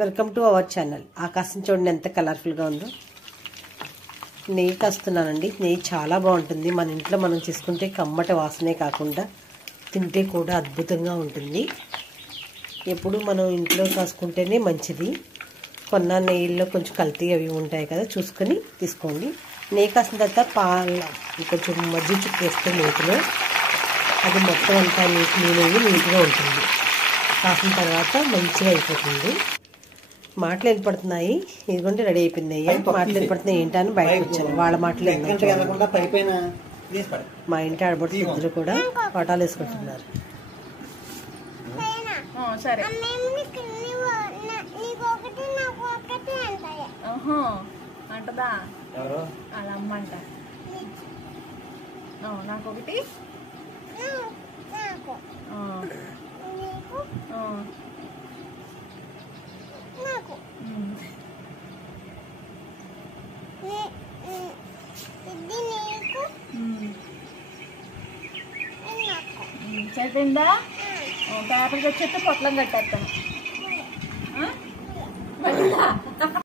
Welcome to our channel. ఆకాశం చూడండి ఎంత కలర్ఫుల్గా ఉందో. నెయ్యి కాస్తున్నానండి. నెయ్యి చాలా బాగుంటుంది. మన ఇంట్లో మనం చేసుకుంటే కమ్మటి వాసనే కాకుండా తింటే కూడా అద్భుతంగా ఉంటుంది. ఎప్పుడు మనం ఇంట్లో కాసుకుంటేనే మంచిది. కొన్న నెయ్యిలో కొంచెం కల్తీ అవి ఉంటాయి కదా, చూసుకొని తీసుకోండి. నెయ్యి కాసిన తర్వాత పాలు కొంచెం మజ్జిగ చుక్కేస్తే నేతిలో అది మొత్తం అంతా నీట్గా ఉంటుంది. కాసిన తర్వాత మంచిగా అయిపోతుంది. మాటలు ఏర్పడుతున్నాయి. ఇదిగోండి రెడీ అయిపోయింది. మాటలు ఏర్పడుతున్నాయి ఏంటని అని బయటకు వచ్చాను. వాళ్ళ మాటలు మా ఇంటి ఆడబడుతు ఇద్దరు కూడా పటాలు వేసుకుంటున్నారు. అంటదా అలా అమ్మంట. నాకొకటి సరిపోయిందా? పేపర్ తెచ్చేస్తే పొట్లం కట్టేస్తాను.